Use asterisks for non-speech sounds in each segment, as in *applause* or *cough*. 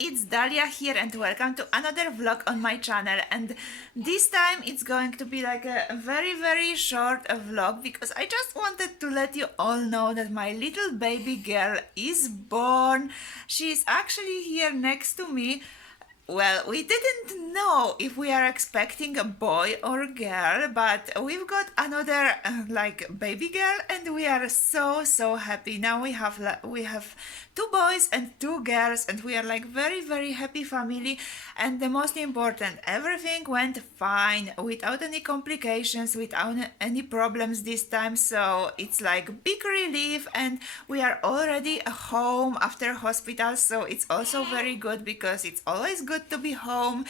Dalia here and welcome to another vlog on my channel and this time it's going to be like a very very short vlog because I just wanted to let you all know that my little baby girl is born. She's actually here next to me. Well, we didn't know if we are expecting a boy or a girl, but we've got another uh, like baby girl, and we are so so happy. Now we have we have two boys and two girls, and we are like very very happy family. And the most important, everything went fine without any complications, without any problems this time. So it's like big relief, and we are already home after hospital. So it's also very good because it's always good to be home.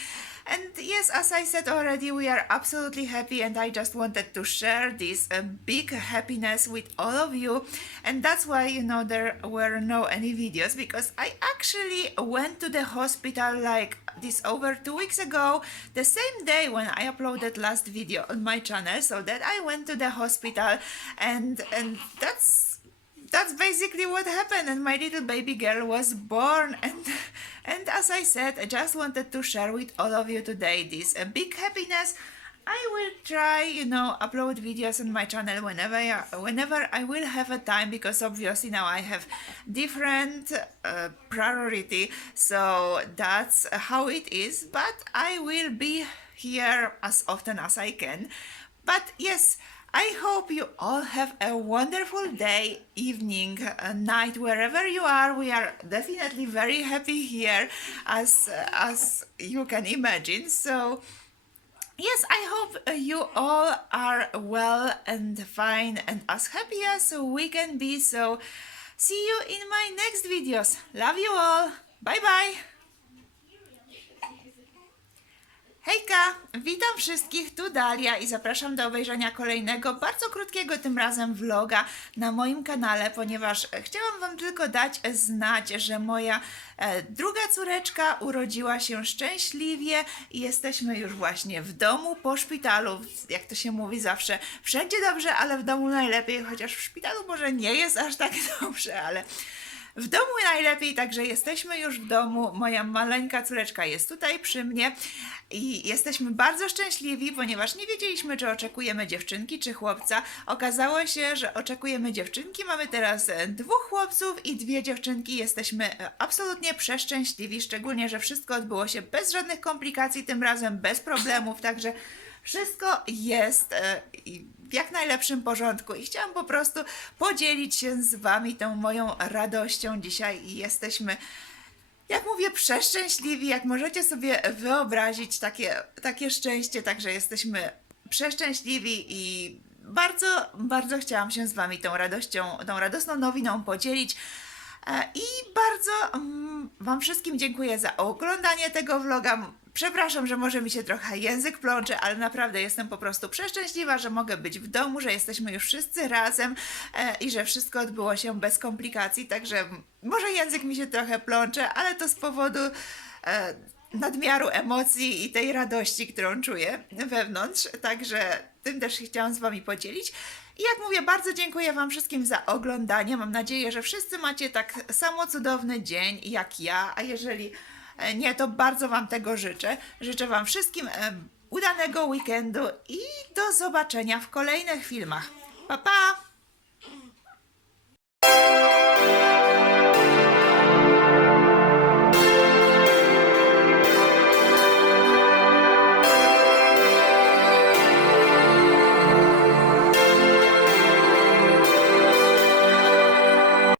And yes, as I said already, we are absolutely happy, and I just wanted to share this uh, big happiness with all of you. And that's why, you know, there were no any videos because I actually went to the hospital like this over two weeks ago, the same day when I uploaded last video on my channel. So that I went to the hospital, and and that's that's basically what happened. And my little baby girl was born. *laughs* And and as i said i just wanted to share with all of you today this a big happiness. I will try you know upload videos on my channel whenever I, whenever i will have a time because obviously now i have different uh, priority. So that's how it is. But i will be here as often as i can. But yes I hope you all have a wonderful day, evening, uh, night, wherever you are. We are definitely very happy here, as as you can imagine. So, yes, I hope uh, you all are well and fine and as happy as we can be. So, see you in my next videos. Love you all. Bye bye. Witam wszystkich, tu Dalia i zapraszam do obejrzenia kolejnego, bardzo krótkiego tym razem vloga na moim kanale, ponieważ e, chciałam Wam tylko dać znać, że moja e, druga córeczka urodziła się szczęśliwie i jesteśmy już właśnie w domu po szpitalu, jak to się mówi zawsze, wszędzie dobrze, ale w domu najlepiej, chociaż w szpitalu może nie jest aż tak *laughs* dobrze, ale... W domu najlepiej, także jesteśmy już w domu. Moja maleńka córeczka jest tutaj przy mnie i jesteśmy bardzo szczęśliwi, ponieważ nie wiedzieliśmy, czy oczekujemy dziewczynki, czy chłopca. Okazało się, że oczekujemy dziewczynki. Mamy teraz e, dwóch chłopców i dwie dziewczynki. Jesteśmy e, absolutnie przeszczęśliwi, szczególnie, że wszystko odbyło się bez żadnych komplikacji, tym razem bez problemów, także wszystko jest e, w jak najlepszym porządku i chciałam po prostu podzielić się z Wami tą moją radością dzisiaj i jesteśmy, jak mówię, przeszczęśliwi, jak możecie sobie wyobrazić takie, takie szczęście, także jesteśmy przeszczęśliwi i bardzo, bardzo chciałam się z Wami tą radością, tą radosną nowiną podzielić. E, I bardzo mm, Wam wszystkim dziękuję za oglądanie tego vloga. Przepraszam, że może mi się trochę język plącze, ale naprawdę jestem po prostu przeszczęśliwa, że mogę być w domu, że jesteśmy już wszyscy razem e, i że wszystko odbyło się bez komplikacji. Także może język mi się trochę plącze, ale to z powodu e, nadmiaru emocji i tej radości, którą czuję wewnątrz. Także tym też chciałam z Wami podzielić. I jak mówię, bardzo dziękuję Wam wszystkim za oglądanie. Mam nadzieję, że wszyscy macie tak samo cudowny dzień jak ja, a jeżeli nie, to bardzo Wam tego życzę. Życzę Wam wszystkim e, udanego weekendu i do zobaczenia w kolejnych filmach. Pa, pa!